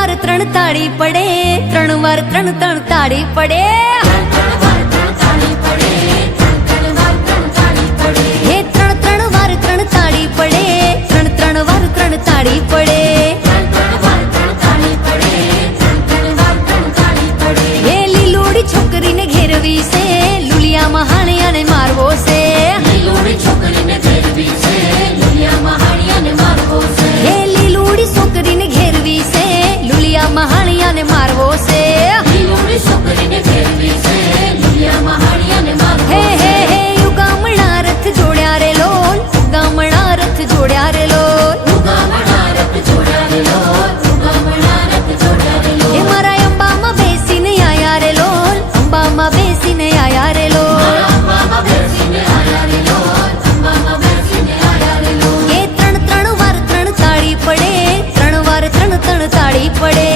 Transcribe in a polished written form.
વાર ત્રણ તાળી પડે, 3 વાર 3 3 તાળી પડે, હે 3 વાર 3 તાળી પડે, 3 વાર 3 તાળી પડે, હે લીલોડી છોકરીને ઘેરવી છે, લુલિયામાં હાણિયાને મારવો છે, હે લીલોડી છોકરીને ઘેરવી છે, લુલિયામાં હાણિયાને મારવો છે, હે હે હે ઉગામણા રથ જોડ્યા રે લોલ, ઉગામણા રથ જોડ્યા રે લોલ, હે મારા અંબામાં બેસીને આયા રે લોલ, અંબામાં બેસીને આયા રે લોલ, કે 3 વાર 3 તાળી પડે, 3 વાર 3 3 તાળી પડે,